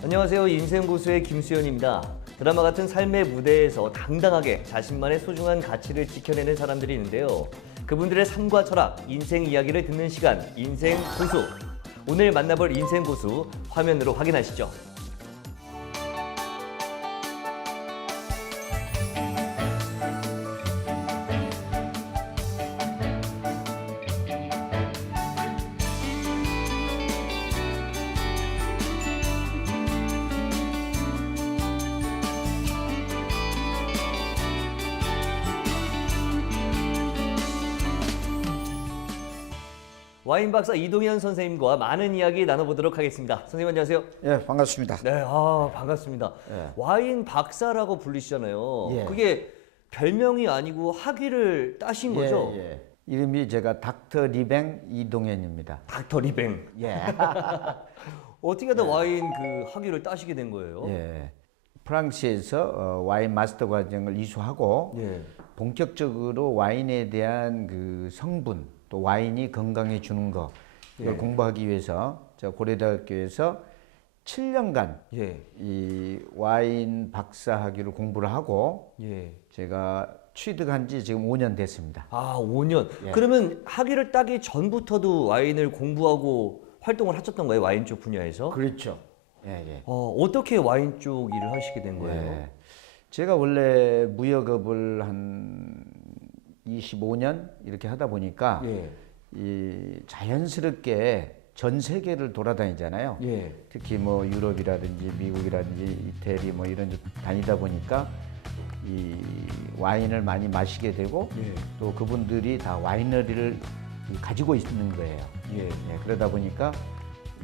안녕하세요. 인생고수의 김수현입니다. 드라마 같은 삶의 무대에서 당당하게 자신만의 소중한 가치를 지켜내는 사람들이 있는데요. 그분들의 삶과 철학, 인생 이야기를 듣는 시간, 인생고수. 오늘 만나볼 인생고수 화면으로 확인하시죠. 와인 박사 이동현 선생님과 많은 이야기 나눠보도록 하겠습니다. 선생님 안녕하세요. 예, 반갑습니다. 네, 반갑습니다. 예. 와인 박사라고 불리시잖아요. 예. 그게 별명이 아니고 학위를 따신 거죠? 예. 이름이 제가 닥터 리뱅 이동현입니다. 닥터 리뱅. 예. 어떻게 하다 와인 그 학위를 따시게 된 거예요? 예. 프랑스에서 와인 마스터 과정을 이수하고 예. 본격적으로 와인에 대한 그 성분 또 와인이 건강에 주는 거 이걸 예. 공부하기 위해서 제가 고려대학교에서 7년간 예. 이 와인 박사 학위를 공부를 하고 예. 제가 취득한 지 지금 5년 됐습니다. 5년. 예. 그러면 학위를 따기 전부터도 와인을 공부하고 활동을 하셨던 거예요? 와인 쪽 분야에서? 그렇죠. 예. 어떻게 와인 쪽 일을 하시게 된 거예요? 예. 제가 원래 무역업을 한 25년 이렇게 하다 보니까 예. 이 자연스럽게 전 세계를 돌아다니잖아요. 예. 특히 뭐 유럽이라든지 미국이라든지 이태리 뭐 이런 데 다니다 보니까 이 와인을 많이 마시게 되고 예. 또 그분들이 다 와이너리를 가지고 있는 거예요. 예. 그러다 보니까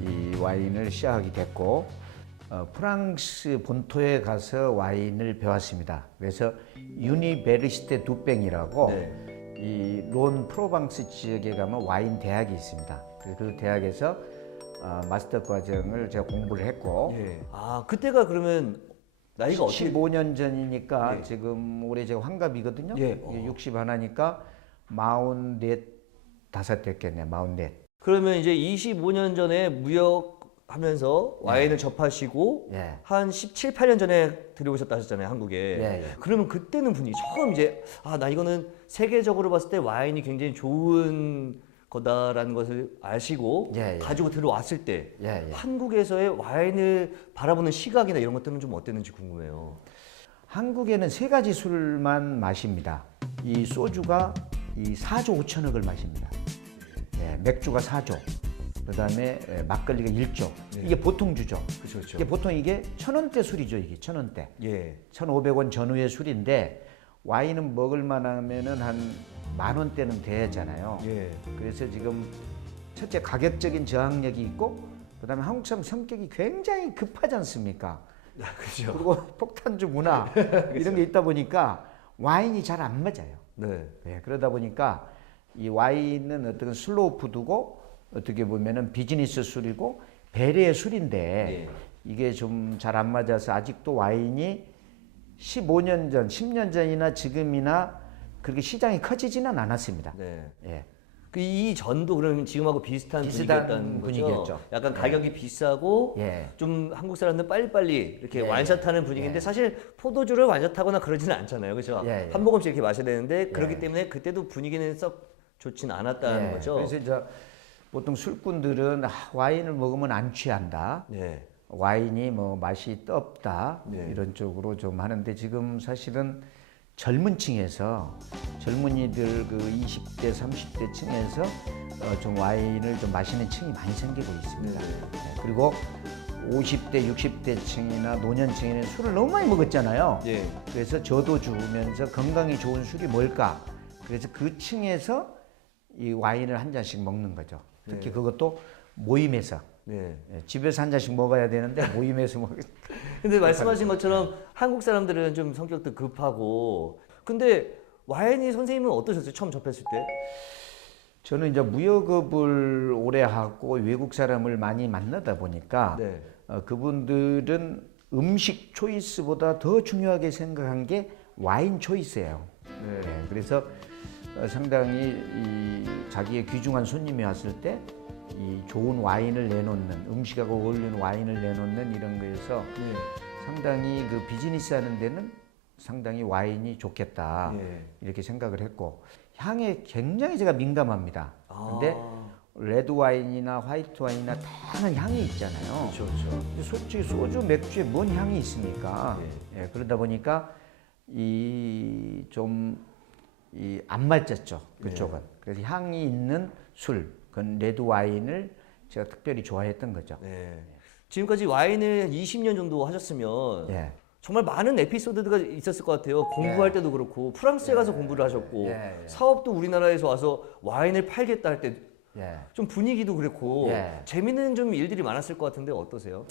이 와인을 시작하게 됐고 프랑스 본토에 가서 와인을 배웠습니다. 그래서 유니베르시테 두뱅이라고 네. 이 론 프로방스 지역에 가면 와인 대학이 있습니다. 그 대학에서 마스터 과정을 제가 공부를 했고 예. 그때가 그러면 나이가 어떻게 15년 전이니까 예. 지금 올해 제가 환갑이거든요. 예. 60 하나니까 45 됐겠네. 44. 그러면 이제 25년 전에 무역하면서 와인을 접하시고 예. 한 17, 18년 전에 들어오셨다 하셨잖아요, 한국에. 예. 그러면 그때는 분위기 처음 이제 나 이거는 세계적으로 봤을 때 와인이 굉장히 좋은 거다라는 것을 아시고 예. 가지고 들어왔을 때 예. 한국에서의 와인을 바라보는 시각이나 이런 것들은 좀 어땠는지 궁금해요. 한국에는 세 가지 술만 마십니다. 이 소주가 이 4조 5천억을 마십니다. 맥주가 4조, 그다음에 막걸리가 1조. 이게 보통주죠. 그렇죠. 이게 보통 이게 1,000원대 술이죠. 이게 1,000원대. 예. 1,500원 전후의 술인데 와인은 먹을 만하면은 한 10,000원대는 되잖아요. 예. 그래서 지금 첫째 가격적인 저항력이 있고 그다음에 한국 사람 성격이 굉장히 급하지 않습니까? 그렇죠. 그리고 폭탄주 문화 이런 게 있다 보니까 와인이 잘 안 맞아요. 네. 그러다 보니까 이 와인은 어떤 슬로우 푸드고 어떻게 보면은 비즈니스 술이고 배려의 술인데 이게 좀 잘 안 맞아서 아직도 와인이 15년 전, 10년 전이나 지금이나 그렇게 시장이 커지지는 않았습니다. 네. 예. 이 전도 그러면 지금하고 비슷한 분위기였다는 거죠? 분위기였죠. 약간 가격이 비싸고 예. 좀 한국 사람들 빨리빨리 이렇게 예. 완샷하는 분위기인데 사실 포도주를 완샷하거나 그러지는 않잖아요. 그렇죠? 예. 한 모금씩 이렇게 마셔야 되는데 그렇기 때문에 그때도 분위기는 썩 좋진 않았다는 거죠. 그래서 이제 보통 술꾼들은 와인을 먹으면 안 취한다. 네. 와인이 뭐 맛이 없다. 네. 이런 쪽으로 좀 하는데 지금 사실은 젊은 층에서 젊은이들 그 20대, 30대 층에서 좀 와인을 좀 마시는 층이 많이 생기고 있습니다. 그리고 50대, 60대 층이나 노년층에는 술을 너무 많이 먹었잖아요. 예. 그래서 저도 주면서 건강에 좋은 술이 뭘까? 그래서 그 층에서 이 와인을 한 잔씩 먹는 거죠. 특히 그것도 모임에서. 네. 집에서 한 잔씩 먹어야 되는데 모임에서 먹. 근데 말씀하신 것처럼 한국 사람들은 좀 성격도 급하고 근데 와인이 선생님은 어떠셨어요? 처음 접했을 때? 저는 이제 무역업을 오래 하고 외국 사람을 많이 만나다 보니까 네. 그분들은 음식 초이스보다 더 중요하게 생각한 게 와인 초이스예요. 그래서 상당히 자기의 귀중한 손님이 왔을 때 이 좋은 와인을 내놓는 음식하고 어울리는 와인을 내놓는 이런 거에서 네. 상당히 그 비즈니스 하는 데는 상당히 와인이 좋겠다 네. 이렇게 생각을 했고 향에 굉장히 제가 민감합니다. 근데 아, 레드 와인이나 화이트 와인이나 다양한 향이 있잖아요. 그렇죠, 그렇죠. 근데 솔직히 소주, 맥주에 뭔 향이 있습니까? 예, 그러다 보니까 이 좀 이 안 맞았죠 그쪽은. 그래서 향이 있는 술, 그건 레드 와인을 제가 특별히 좋아했던 거죠. 네. 지금까지 와인을 20년 정도 하셨으면 예. 정말 많은 에피소드가 있었을 것 같아요. 공부할 때도 그렇고 프랑스에 가서 공부를 하셨고 사업도 우리나라에서 와서 와인을 팔겠다 할 때 좀 예. 분위기도 그렇고 예. 재밌는 좀 일들이 많았을 것 같은데 어떠세요?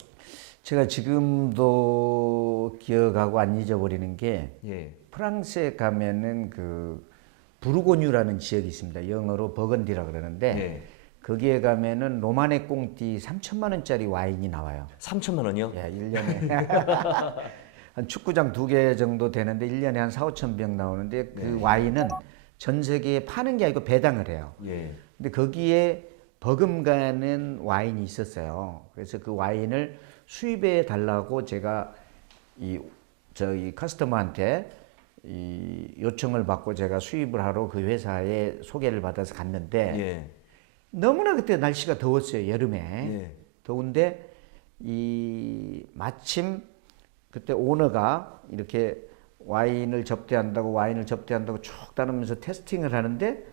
제가 지금도 기억하고 안 잊어버리는 게 예. 프랑스에 가면은 그 부르고뉴라는 지역이 있습니다. 영어로 버건디라 그러는데 네. 거기에 가면은 로마네 꽁띠 3천만 원짜리 와인이 나와요. 3천만 원이요? 예, 1년에 한 축구장 2개 정도 되는데 1년에 한 4, 5천 병 나오는데 그 와인은 전 세계에 파는 게 아니고 배당을 해요. 예. 근데 거기에 버금가는 와인이 있었어요. 그래서 그 와인을 수입해 달라고 제가 저희 커스터머한테 이 요청을 받고 제가 수입을 하러 그 회사에 소개를 받아서 갔는데 예. 너무나 그때 날씨가 더웠어요. 여름에. 예. 더운데 마침 그때 오너가 이렇게 와인을 접대한다고 쭉 따르면서 테스팅을 하는데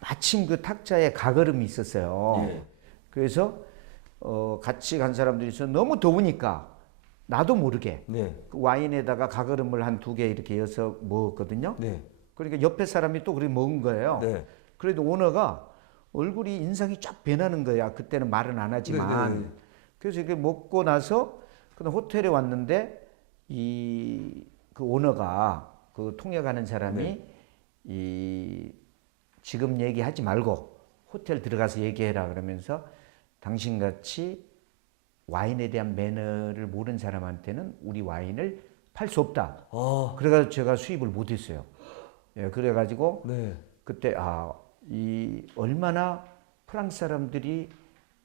마침 그 탁자에 가거름이 있었어요. 예. 그래서 같이 간 사람들이 있어 너무 더우니까 나도 모르게 네. 그 와인에다가 가거름을 한 2개 이렇게 이어서 먹었거든요. 네. 그러니까 옆에 사람이 또 그렇게 먹은 거예요. 네. 그래도 오너가 얼굴이 인상이 쫙 변하는 거야. 그때는 말은 안 하지만. 네. 그래서 이렇게 먹고 나서 그다음 호텔에 왔는데 그 오너가 그 통역하는 사람이 지금 얘기하지 말고 호텔 들어가서 얘기해라 그러면서 당신같이 와인에 대한 매너를 모르는 사람한테는 우리 와인을 팔 수 없다. 그래가지고 제가 수입을 못했어요. 예, 그래가지고 네. 그때 얼마나 프랑스 사람들이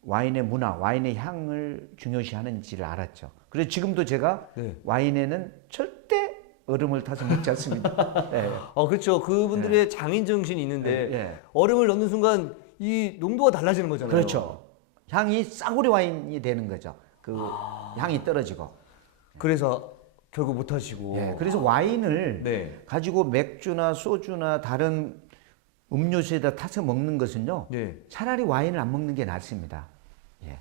와인의 문화, 와인의 향을 중요시하는지를 알았죠. 그래서 지금도 제가 네. 와인에는 절대 얼음을 타서 먹지 않습니다. 예. 그렇죠. 그분들의 장인 정신이 있는데 예. 얼음을 넣는 순간 이 농도가 달라지는 거잖아요. 그렇죠. 향이 싸구려 와인이 되는 거죠. 그 향이 떨어지고. 그래서 결국 못 하시고. 예. 그래서 와인을 네. 가지고 맥주나 소주나 다른 음료수에다 타서 먹는 것은요. 네. 차라리 와인을 안 먹는 게 낫습니다. 예.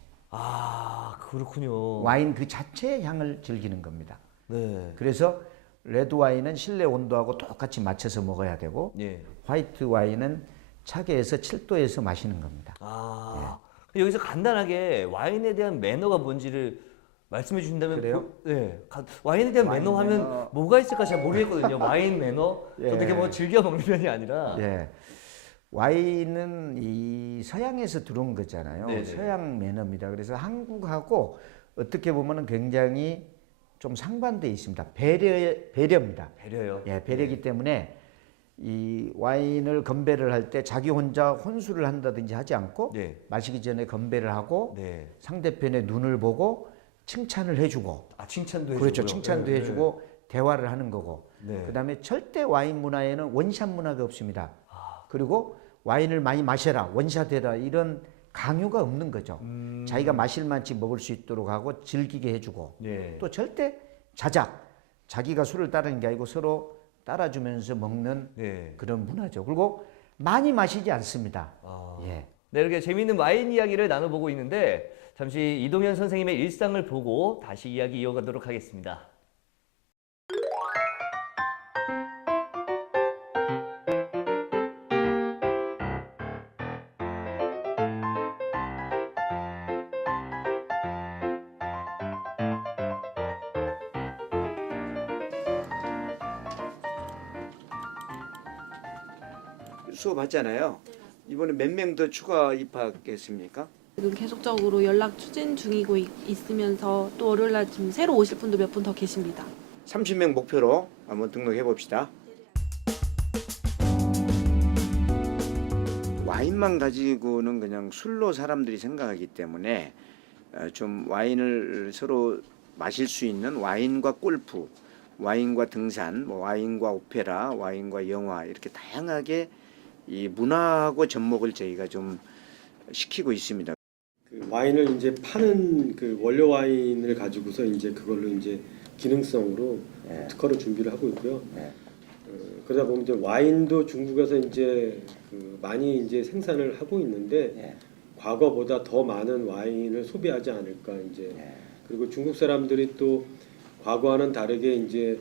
그렇군요. 와인 그 자체의 향을 즐기는 겁니다. 네. 그래서 레드 와인은 실내 온도하고 똑같이 맞춰서 먹어야 되고 예. 화이트 와인은 차게에서 7도에서 마시는 겁니다. 여기서 간단하게 와인에 대한 매너가 뭔지를 말씀해 주신다면 그래요? 와인에 대한 와인 매너 하면 매너. 뭐가 있을까 잘 모르겠거든요. 와인 매너. 예. 저도 이렇게 뭐 즐겨 먹는 편이 아니라. 예. 와인은 이 서양에서 들어온 거잖아요. 네네. 서양 매너입니다. 그래서 한국하고 어떻게 보면 굉장히 좀 상반되어 있습니다. 배려입니다. 배려요. 예, 배려이기 때문에 이 와인을 건배를 할 때 자기 혼자 혼술을 한다든지 하지 않고 네. 마시기 전에 건배를 하고 네. 상대편의 눈을 보고 칭찬을 해주고 칭찬도 해주고. 그렇죠. 칭찬도 해주고 대화를 하는 거고 네. 그다음에 절대 와인 문화에는 원샷 문화가 없습니다. 그리고 와인을 많이 마셔라 원샷해라 이런 강요가 없는 거죠. 자기가 마실 만치 먹을 수 있도록 하고 즐기게 해주고 네. 또 절대 자기가 술을 따르는 게 아니고 서로 따라주면서 먹는 네. 그런 문화죠. 그리고 많이 마시지 않습니다. 예. 네, 이렇게 재미있는 와인 이야기를 나눠보고 있는데 잠시 이동현 선생님의 일상을 보고 다시 이야기 이어가도록 하겠습니다. 수업하잖아요. 이번에 몇 명 더 추가 입학했습니까? 지금 계속적으로 연락 추진 중이고 있으면서 또 월요일날 지금 새로 오실 분도 몇 분 더 계십니다. 30명 목표로 한번 등록해 봅시다. 와인만 가지고는 그냥 술로 사람들이 생각하기 때문에 좀 와인을 서로 마실 수 있는 와인과 골프, 와인과 등산, 뭐 와인과 오페라, 와인과 영화 이렇게 다양하게 이 문화하고 접목을 저희가 좀 시키고 있습니다. 그 와인을 이제 파는 그 원료 와인을 가지고서 이제 그걸로 이제 기능성으로 네. 특허를 준비를 하고 있고요. 네. 그러다 보면 이제 와인도 중국에서 이제 그 많이 이제 생산을 하고 있는데 네. 과거보다 더 많은 와인을 소비하지 않을까 이제. 네. 그리고 중국 사람들이 또 과거와는 다르게 이제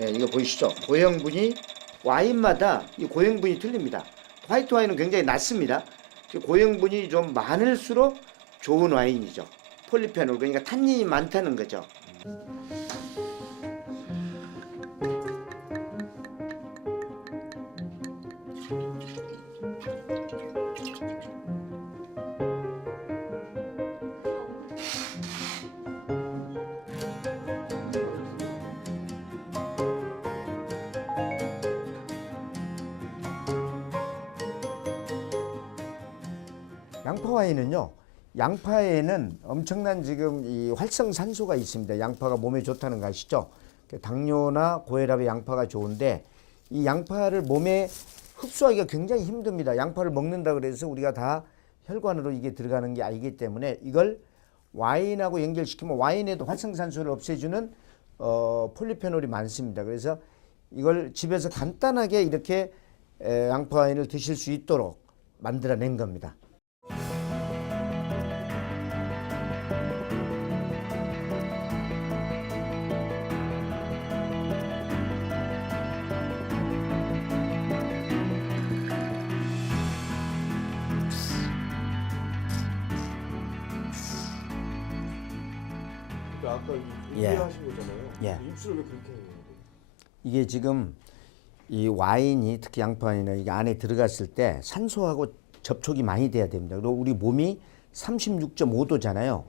네, 이거 보이시죠? 고형분이 와인마다 이 고형분이 틀립니다. 화이트 와인은 굉장히 낮습니다. 고형분이 좀 많을수록 좋은 와인이죠. 폴리페놀 그러니까 탄닌이 많다는 거죠. 양파 와인은요. 양파에는 엄청난 지금 이 활성산소가 있습니다. 양파가 몸에 좋다는 거 아시죠? 당뇨나 고혈압에 양파가 좋은데 이 양파를 몸에 흡수하기가 굉장히 힘듭니다. 양파를 먹는다 그래서 우리가 다 혈관으로 이게 들어가는 게 아니기 때문에 이걸 와인하고 연결시키면 와인에도 활성산소를 없애주는 폴리페놀이 많습니다. 그래서 이걸 집에서 간단하게 이렇게 양파 와인을 드실 수 있도록 만들어낸 겁니다. 아까 예. 얘기하신 거잖아요. 예. 입술을 왜 그렇게 해요? 이게 지금 이 와인이 특히 양파 와인은 이게 안에 들어갔을 때 산소하고 접촉이 많이 돼야 됩니다. 그리고 우리 몸이 36.5도잖아요.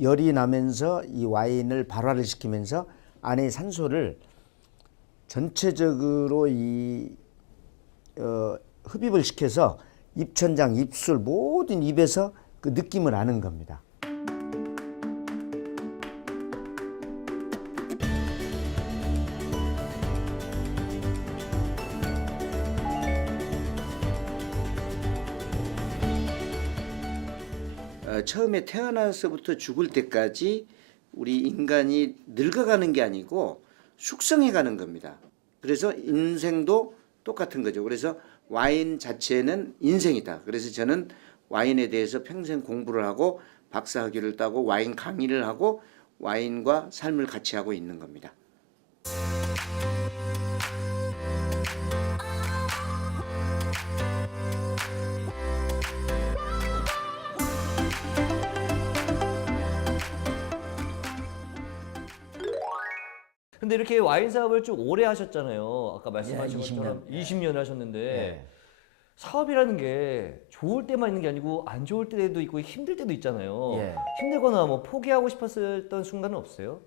열이 나면서 이 와인을 발화를 시키면서 안에 산소를 전체적으로 흡입을 시켜서 입천장, 입술 모든 입에서 그 느낌을 아는 겁니다. 처음에 태어나서부터 죽을 때까지 우리 인간이 늙어가는 게 아니고 숙성해가는 겁니다. 그래서 인생도 똑같은 거죠. 그래서 와인 자체는 인생이다. 그래서 저는 와인에 대해서 평생 공부를 하고 박사학위를 따고 와인 강의를 하고 와인과 삶을 같이 하고 있는 겁니다. 근데 이렇게 와인 사업을 쭉 오래 하셨잖아요. 아까 말씀하신 20년. 것처럼 20년 하셨는데 네. 사업이라는 게 좋을 때만 있는 게 아니고 안 좋을 때도 있고 힘들 때도 있잖아요. 예. 힘들거나 뭐 포기하고 싶었던 순간은 없어요?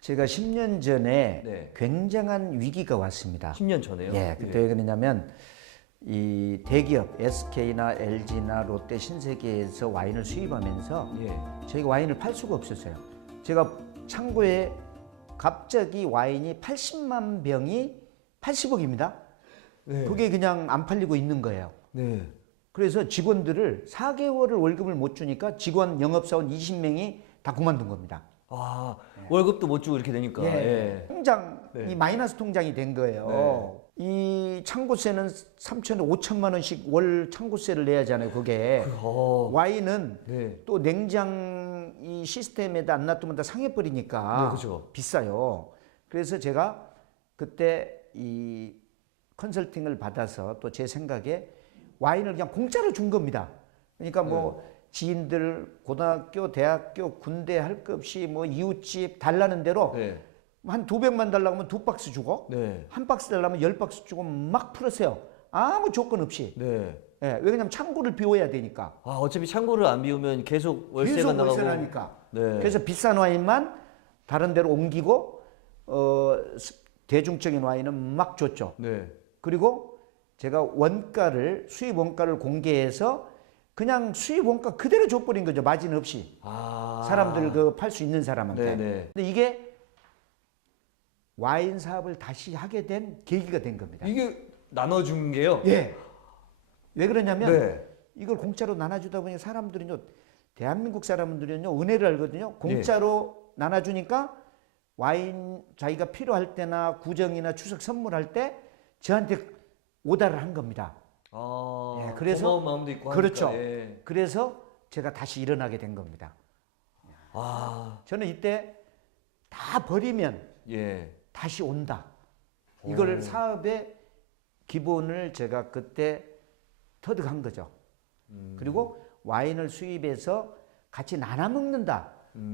제가 10년 전에 네. 굉장한 위기가 왔습니다. 10년 전에요? 예, 그때 왜 그러냐면 이 대기업 SK나 LG나 롯데 신세계에서 와인을 수입하면서 예. 저희가 와인을 팔 수가 없었어요. 제가 창고에 갑자기 와인이 80만 병이 80억입니다. 네. 그게 그냥 안 팔리고 있는 거예요. 네. 그래서 직원들을 4개월을 월급을 못 주니까 직원 영업사원 20명이 다 그만둔 겁니다. 아, 월급도 못 주고 이렇게 되니까. 예. 통장이 네. 마이너스 통장이 된 거예요. 이 창고세는 3천원, 5천만 원씩 월 창고세를 내야 하잖아요. 그게 와인은 네. 또 냉장 이 시스템에다 안 놔두면 다 상해버리니까 네, 그죠. 비싸요. 그래서 제가 그때 이 컨설팅을 받아서 또 제 생각에 와인을 그냥 공짜로 준 겁니다. 그러니까 뭐 지인들 고등학교, 대학교, 군대 할 것 없이 뭐 이웃집 달라는 대로 네. 한 200만 달라고 하면 2박스 주고 네. 한 박스 달라면 10박스 주고 막 풀었어요. 아무 조건 없이. 네. 예, 왜냐면 창고를 비워야 되니까. 아, 어차피 창고를 안 비우면 계속 월세가 계속 나가고. 월세 나니까. 네. 그래서 비싼 와인만 다른 데로 옮기고 대중적인 와인은 막 줬죠. 네. 그리고 제가 원가를 수입 원가를 공개해서 그냥 수입 원가 그대로 줘버린 거죠. 마진 없이. 아. 사람들 그 팔 수 있는 사람한테. 네네. 근데 이게 와인 사업을 다시 하게 된 계기가 된 겁니다. 이게 나눠준 게요? 예. 왜 그러냐면 네. 이걸 공짜로 나눠주다 보니 사람들은요, 대한민국 사람들은요, 은혜를 알거든요. 공짜로 나눠주니까 와인 자기가 필요할 때나 구정이나 추석 선물할 때 저한테 오다를 한 겁니다. 아, 예, 그래서 고마운 마음도 있고 그렇죠. 하니까, 예. 그래서 제가 다시 일어나게 된 겁니다. 아, 저는 이때 다 버리면 예. 다시 온다. 이걸 사업의 기본을 제가 그때 터득한 거죠. 그리고 와인을 수입해서 같이 나눠 먹는다.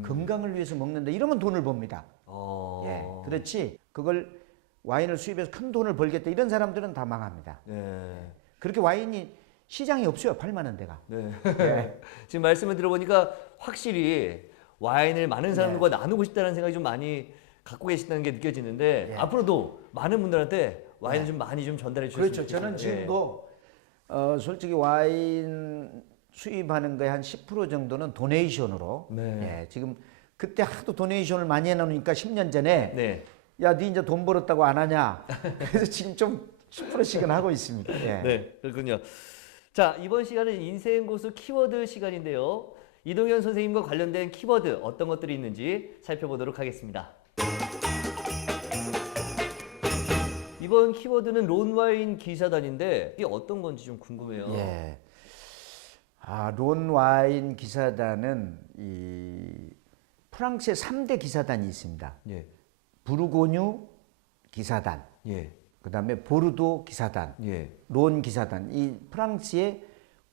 건강을 위해서 먹는다. 이러면 돈을 법니다. 예, 그렇지. 그걸 와인을 수입해서 큰 돈을 벌겠다. 이런 사람들은 다 망합니다. 네. 그렇게 와인이 시장이 없어요. 팔만한 데가. 네. 예. 지금 말씀을 들어보니까 확실히 와인을 많은 사람들과 나누고 싶다는 생각이 좀 많이 갖고 계신다는 게 느껴지는데 예. 앞으로도 많은 분들한테 와인을 좀 많이 좀 전달해 주셨으면 그렇죠. 저는 좋겠습니다. 지금도 솔직히 와인 수입하는 거에 한 10% 정도는 도네이션으로. 네. 예, 지금 그때 하도 도네이션을 많이 해놓으니까 10년 전에 네. 야, 네 이제 돈 벌었다고 안 하냐? 그래서 지금 좀 10%씩은 하고 있습니다. 예. 네, 그렇군요. 자, 이번 시간은 인생 고수 키워드 시간인데요. 이동현 선생님과 관련된 키워드 어떤 것들이 있는지 살펴보도록 하겠습니다. 이번 키워드는 론와인 기사단인데 이게 어떤 건지 좀 궁금해요. 예. 아, 론와인 기사단은 이 프랑스의 3대 기사단이 있습니다. 예. 부르고뉴 기사단, 예. 그다음에 보르도 기사단, 예. 론 기사단. 이 프랑스의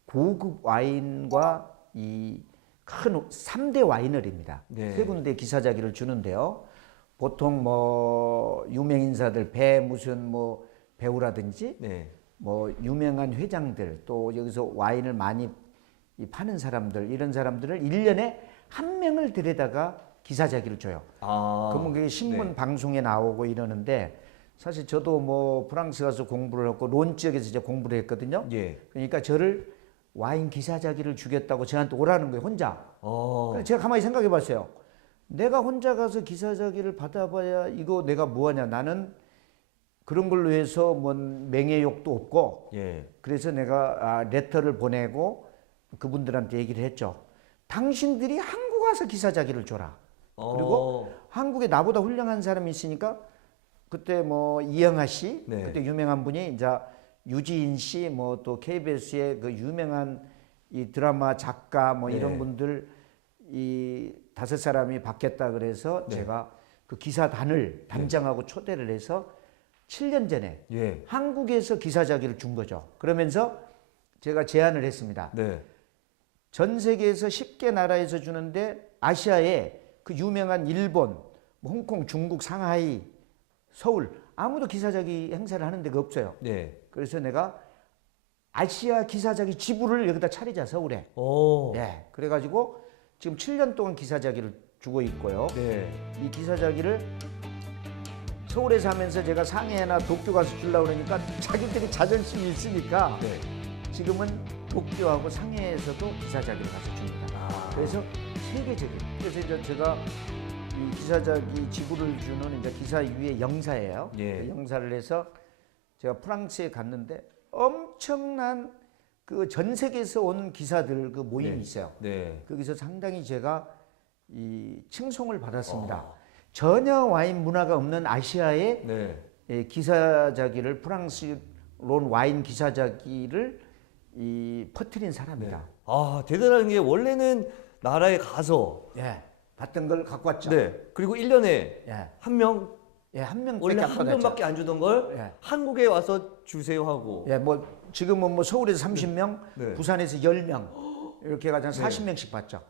고급 와인과 이 큰 3대 와이너리입니다. 네. 세 군데 기사자기를 주는데요. 보통 뭐 유명 인사들 배 무슨 뭐 배우라든지 네. 뭐 유명한 회장들 또 여기서 와인을 많이 파는 사람들 이런 사람들을 1년에 한 명을 데려다가 기사자기를 줘요. 아. 그러면 그게 신문 네. 방송에 나오고 이러는데 사실 저도 뭐 프랑스 가서 공부를 했고 론 지역에서 이제 공부를 했거든요. 예. 그러니까 저를 와인 기사자기를 주겠다고 저한테 오라는 거예요, 혼자. 어. 그래서 제가 가만히 생각해 봤어요. 내가 혼자 가서 기사자기를 받아봐야 이거 내가 뭐하냐. 나는 그런 걸로 해서 뭐 명예욕도 없고 예. 그래서 내가 레터를 보내고 그분들한테 얘기를 했죠. 당신들이 한국 와서 기사자기를 줘라. 그리고 한국에 나보다 훌륭한 사람이 있으니까 그때 뭐 이영하 씨, 네. 그때 유명한 분이 이제 유지인 씨, 뭐 또 KBS의 그 유명한 이 드라마 작가 뭐 네. 이런 분들 이 5사람이 받겠다 그래서 네. 제가 그 기사단을 단장하고 초대를 해서 7년 전에 예. 한국에서 기사자기를 준 거죠. 그러면서 제가 제안을 했습니다. 네. 전 세계에서 10개 나라에서 주는데 아시아에 그 유명한 일본, 뭐 홍콩, 중국, 상하이, 서울 아무도 기사자기 행사를 하는 데가 없어요. 네. 그래서 내가 아시아 기사자기 지부를 여기다 차리자 서울에. 오. 네. 그래가지고 지금 7년 동안 기사자기를 주고 있고요. 네. 이 기사자기를 서울에서 하면서 제가 상해나 도쿄 가서 주려고 그러니까 자기들이 자존심이 있으니까 네. 지금은 도쿄하고 상해에서도 기사자기를 가서 줍니다. 그래서 세계적인. 그래서 이제 제가 이 기사자기 지부를 주는 이제 기사위의 영사예요. 예. 그 영사를 해서 제가 프랑스에 갔는데 엄청난 그 전 세계에서 온 기사들 그 모임이 네. 있어요. 네. 거기서 상당히 제가 이 칭송을 받았습니다. 전혀 와인 문화가 없는 아시아의 네. 기사자기를 프랑스 론 와인 기사자기를 이 퍼뜨린 사람이다. 아, 대단한 게 원래는 나라에 가서 예, 봤던 걸 갖고 왔죠. 네. 그리고 1년에 예, 한 명, 예, 한 명밖에 원래 안 한 받았죠. 명밖에 안 주던 걸 예. 한국에 와서 주세요 하고. 예, 뭐 지금은 뭐 서울에서 30명, 네. 부산에서 10명, 이렇게 해가지고 40명씩 받죠.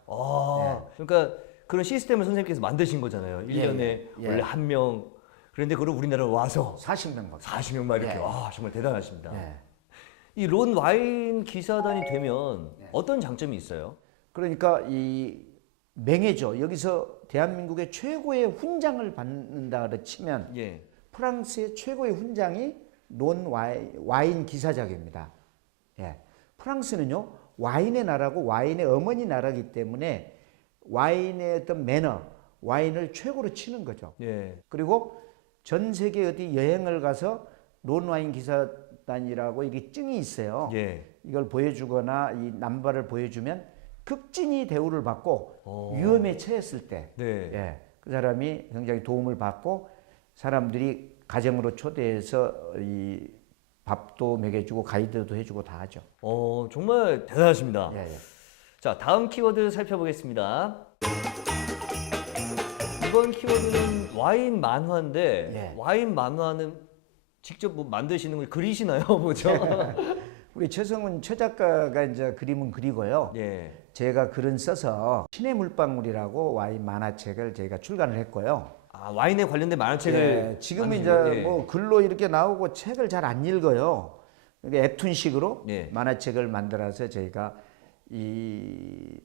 그러니까 그런 시스템을 선생님께서 만드신 거잖아요. 1년에 예. 원래 한 명. 그런데 그걸 우리나라로 와서 40명 받죠. 40명만 이렇게 예. 와 정말 대단하십니다. 예. 이 론 와인 기사단이 되면 어떤 장점이 있어요? 그러니까 이 명예죠. 여기서 대한민국의 최고의 훈장을 받는다 치면 예. 프랑스의 최고의 훈장이 론 와인 기사작입니다. 예. 프랑스는요 와인의 나라고 와인의 어머니 나라이기 때문에 와인의 어떤 매너, 와인을 최고로 치는 거죠. 예. 그리고 전 세계 어디 여행을 가서 론 와인 기사단이라고 이게 증이 있어요. 예. 이걸 보여주거나 이 남발을 보여주면 극진히 대우를 받고 위험에 처했을 때, 네. 예, 그 사람이 굉장히 도움을 받고 사람들이 가정으로 초대해서 이 밥도 먹여주고 가이드도 해주고 다 하죠. 정말 대단하십니다. 예, 예. 자, 다음 키워드 살펴보겠습니다. 이번 키워드는 와인 만화인데 예. 와인 만화는 직접 뭐 만드시는 걸 그리시나요, 뭐죠? 우리 최성훈 최 작가가 이제 그림은 그리고요. 예. 제가 글은 써서 신의 물방울이라고 와인 만화책을 저희가 출간을 했고요. 아, 와인에 관련된 만화책을 예, 지금은 이제 만드신 거예요? 뭐 글로 이렇게 나오고 책을 잘 안 읽어요. 그러니까 웹툰식으로 예. 만화책을 만들어서 저희가 이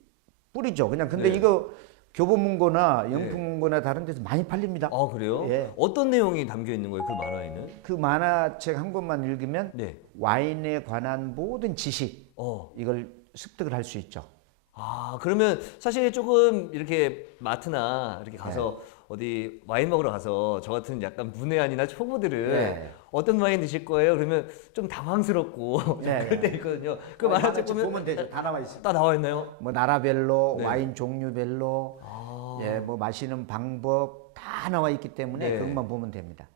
뿌리죠. 그냥 근데 네. 이거 교보문고나 영풍문고나 다른 데서 많이 팔립니다. 아, 그래요? 예. 어떤 내용이 담겨 있는 거예요, 그 만화에는? 그 만화책 한 권만 읽으면 네. 와인에 관한 모든 지식 이걸 습득을 할 수 있죠. 아, 그러면 사실 조금 이렇게 마트나 이렇게 가서 네. 어디 와인 먹으러 가서 저 같은 약간 문외한이나 초보들은 네. 어떤 와인 드실 거예요? 그러면 좀 당황스럽고 네, 그럴 때 있거든요. 그 만화책 보면 되죠. 다 나와 있습니다. 다 나와 있나요? 뭐 나라별로 네. 와인 종류별로 예, 뭐 마시는 방법 다 나와 있기 때문에 네. 그것만 보면 됩니다.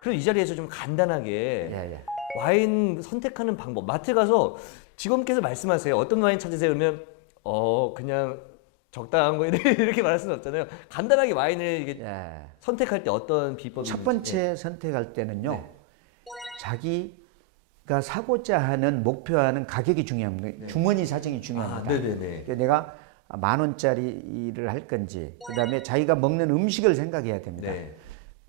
그럼 이 자리에서 좀 간단하게 예, 예. 와인 선택하는 방법. 마트 가서 직원께서 말씀하세요. 어떤 와인 찾으세요? 그러면 그냥 적당한 거 이렇게 말할 수는 없잖아요. 간단하게 와인을 이게 예. 선택할 때 어떤 비법이 첫 있는지. 번째 선택할 때는요. 네. 자기가 사고자 하는 목표하는 가격이 중요합니다. 주머니 사정이 중요합니다. 아, 네네네. 그러니까 내가 10,000원짜리를 할 건지, 그다음에 자기가 먹는 음식을 생각해야 됩니다. 네.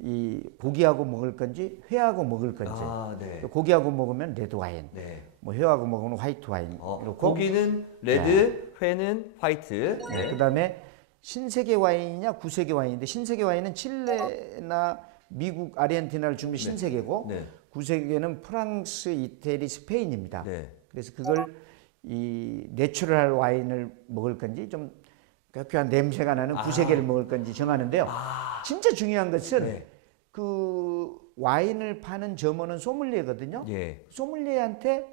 이 고기하고 먹을 건지 회하고 먹을 건지. 아, 네. 고기하고 먹으면 레드 와인, 네. 뭐 회하고 먹으면 화이트 와인. 이렇고 고기는 레드, 회는 화이트. 네. 그다음에 신세계 와인이냐 구세계 와인인데 신세계 와인은 칠레나 미국, 아르헨티나를 주면 신세계고 네. 구세계는 프랑스, 이태리, 스페인입니다. 네. 그래서 그걸 이 내추럴 와인을 먹을 건지 좀 쾌한 냄새가 나는 구세계를 먹을 건지 정하는데요. 진짜 중요한 것은 네. 그 와인을 파는 점원은 소믈리에거든요. 예. 소믈리에한테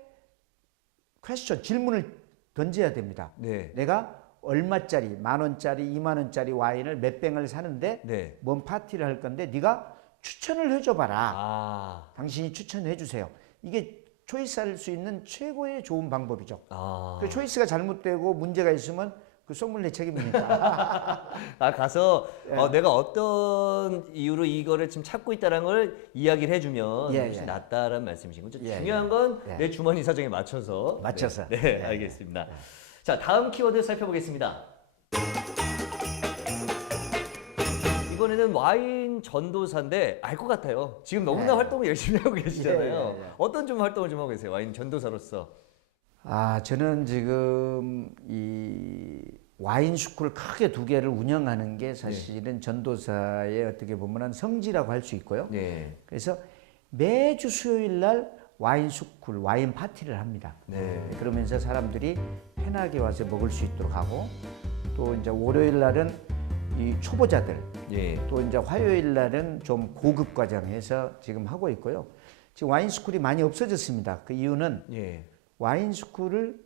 질문을 던져야 됩니다. 네. 내가 얼마짜리, 10,000원짜리, 20,000원짜리 와인을 몇 병을 사는데 네. 뭔 파티를 할 건데 네가 추천을 해줘봐라. 아. 당신이 추천해 주세요. 이게 초이스할 수 있는 최고의 좋은 방법이죠. 그 초이스가 잘못되고 문제가 있으면 그 소믈리에 책임이니까. 가서 내가 어떤 이유로 이거를 지금 찾고 있다는 걸 이야기를 해주면 예, 훨씬 예. 낫다라는 말씀이신 거죠. 예, 중요한 건 내 예. 주머니 사정에 맞춰서. 맞춰서. 네, 예. 알겠습니다. 자, 다음 키워드 살펴보겠습니다. 이번에는 와인 전도사인데 알 것 같아요. 지금 너무나 네. 활동을 열심히 하고 계시잖아요. 예, 예. 어떤 좀 활동을 좀 하고 계세요? 와인 전도사로서. 저는 지금 이 와인 스쿨 크게 2개를 운영하는 게 사실은 전도사의 어떻게 보면 성지라고 할 수 있고요. 네. 그래서 매주 수요일 날 와인 스쿨, 와인 파티를 합니다. 네. 그러면서 사람들이 편하게 와서 먹을 수 있도록 하고 또 이제 월요일 날은 이 초보자들 예. 또 이제 화요일 날은 좀 고급 과정에서 지금 하고 있고요. 지금 와인 스쿨이 많이 없어졌습니다. 그 이유는 예. 와인 스쿨을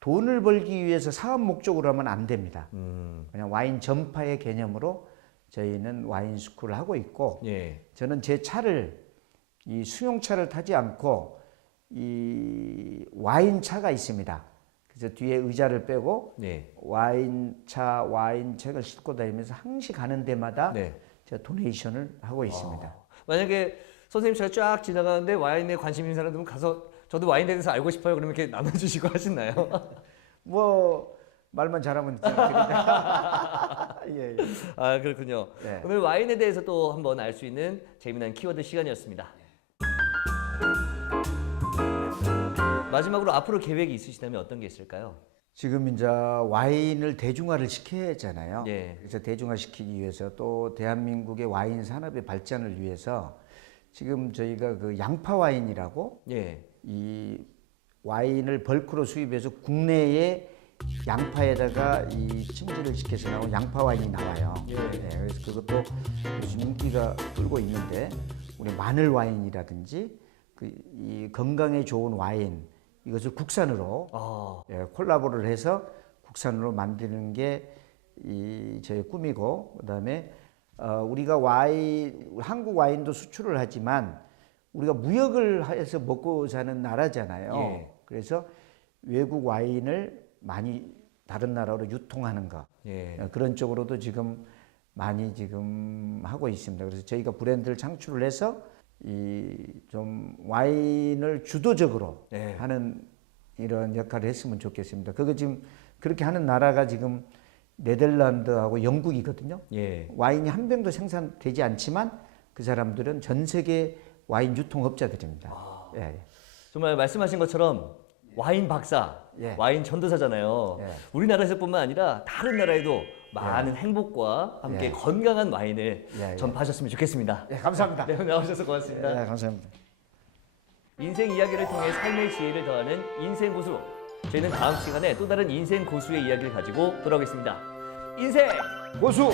돈을 벌기 위해서 사업 목적으로 하면 안 됩니다. 그냥 와인 전파의 개념으로 저희는 와인 스쿨을 하고 있고 예. 저는 제 차를 이 수용차를 타지 않고 이 와인 차가 있습니다. 그래서 뒤에 의자를 빼고 네. 와인차, 와인책을 싣고 다니면서 항시 가는 데마다 네. 제가 도네이션을 하고 있습니다. 만약에 선생님 제가 쫙 지나가는데 와인에 관심 있는 사람들은 가서 저도 와인에 대해서 알고 싶어요. 그러면 이렇게 나눠주시고 하시나요? 뭐 말만 잘하면 드립니다. 예, 예. 아 그렇군요. 네. 오늘 와인에 대해서 또 한번 알 수 있는 재미난 키워드 시간이었습니다. 마지막으로 앞으로 계획이 있으시다면 어떤 게 있을까요? 지금 이제 와인을 대중화를 시켜야잖아요. 예. 그래서 대중화시키기 위해서 또 대한민국의 와인 산업의 발전을 위해서 지금 저희가 그 양파 와인이라고 예. 이 와인을 벌크로 수입해서 국내에 양파에다가 이 찜질을 시켜서 나온 양파 와인이 나와요. 예. 네, 그래서 그것도 요즘 인기가 끌고 있는데 우리 마늘 와인이라든지 이 건강에 좋은 와인 이것을 국산으로 아, 예, 콜라보를 해서 국산으로 만드는 게 이 저의 꿈이고 그다음에 우리가 한국 와인도 수출을 하지만 우리가 무역을 해서 먹고 사는 나라잖아요. 예. 그래서 외국 와인을 많이 다른 나라로 유통하는 거 예. 그런 쪽으로도 지금 많이 지금 하고 있습니다. 그래서 저희가 브랜드를 창출을 해서 이 좀 와인을 주도적으로 네. 하는 이런 역할을 했으면 좋겠습니다. 그거 지금 그렇게 하는 나라가 지금 네덜란드하고 영국이거든요. 예. 와인이 한 병도 생산되지 않지만 그 사람들은 전 세계 와인 유통업자들입니다. 예, 예. 정말 말씀하신 것처럼 와인 박사, 예. 와인 전도사잖아요. 예. 우리나라에서뿐만 아니라 다른 나라에도 많은 행복과 함께 예. 건강한 와인을 예, 예. 전파하셨으면 좋겠습니다. 예, 감사합니다. 네, 나오셔서 고맙습니다. 예, 감사합니다. 인생 이야기를 통해 삶의 지혜를 더하는 인생 고수. 저희는 다음 시간에 또 다른 인생 고수의 이야기를 가지고 돌아오겠습니다. 인생 고수!